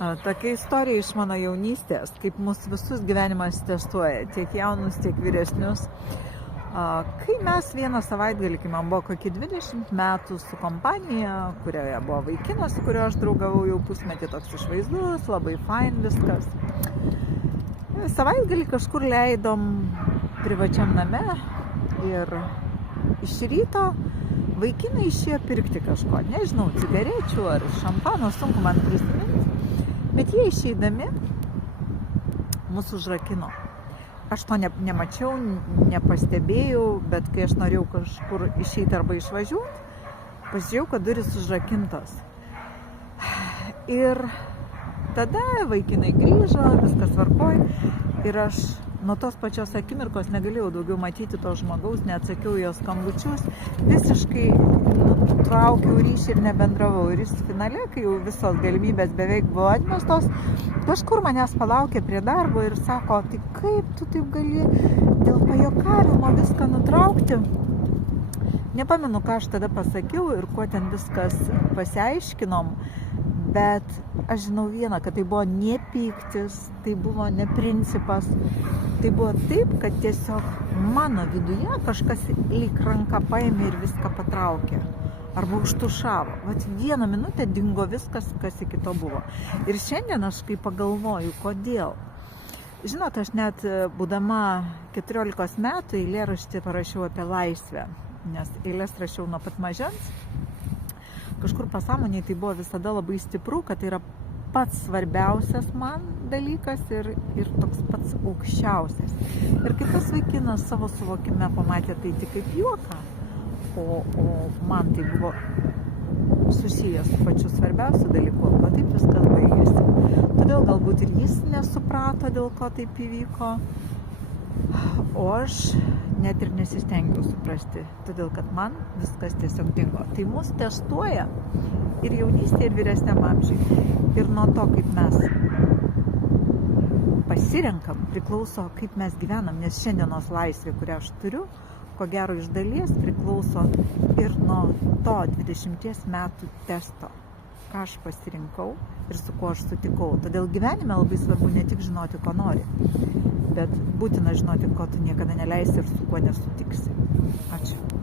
Tokia istorija iš mano jaunystės, kaip mūsų visus gyvenimas testuoja, tiek jaunus, tiek vyresnius. Kai mes vieną savaitgalį, kai man buvo kokie 20 metų su kompanija, kurioje buvo vaikinas, su kuriuo aš draugavau jau pusmetį, toks išvaizdus, labai fine viskas. Savaitgalį kažkur leidom privačiam name ir iš ryto vaikinai išėjo pirkti kažko, nežinau, cigarečių ar šampano, sunku man prisiminti. Bet jie išeidami mūsų užrakino. Aš to nemačiau, nepastebėjau, bet kai aš norėjau kažkur išeiti arba išvažiuoti, pasižiūrėjau, kad durys užrakintos. Ir tada vaikinai grįžo, viskas tvarkoj ir aš nuo tos pačios akimirkos negalėjau daugiau matyti to žmogaus, neatsakiau jos skambučius, visiškai nutraukiau ryšį ir nebendravau. Ir jis finale, kai jau visos galimybės beveik buvo atmestos, kažkur manęs palaukė prie darbo ir sako, tai kaip tu taip gali dėl pajuokavimo viską nutraukti? Nepamenu, ką aš tada pasakiau ir kuo ten viskas pasiaiškinom, bet aš žinau vieną, kad tai buvo ne pyktis, tai buvo ne principas, tai buvo taip, kad tiesiog mano viduje kažkas lyg ranką paėmė ir viską patraukė. Arba užtušavo. Vat vieną minutę dingo viskas, kas iki to buvo. Ir šiandien aš kai pagalvoju, kodėl. Žinot, aš net būdama 14 metų eilėraštį parašiau apie laisvę, nes eilės rašiau nuo pat mažens. Kažkur pasąmonėje tai buvo visada labai stipru, kad tai yra pats svarbiausias man dalykas ir toks pats aukščiausias. Ir kai tas vaikinas savo suvokime pamatė tai tik kaip juoką, o man tai buvo susijęs su pačiu svarbiausiu dalyku, o taip viskas baigėsi. Todėl galbūt ir jis nesuprato, dėl ko taip įvyko, o aš net ir nesistengiau suprasti, todėl kad man viskas tiesiog dingo. Tai mus testuoja ir jaunystė, ir vyresniam amžiui. Ir nuo to, kaip mes pasirenkam, priklauso, kaip mes gyvenam, nes šiandienos laisvė, kurią aš turiu, ko gero iš dalies priklauso ir nuo to 20 metų testo, ką aš pasirinkau ir su kuo aš sutikau. Todėl gyvenime labai svarbu ne tik žinoti, ko nori, bet būtina žinoti, ko tu niekada neleisi ir su kuo nesutiksi. Ačiū.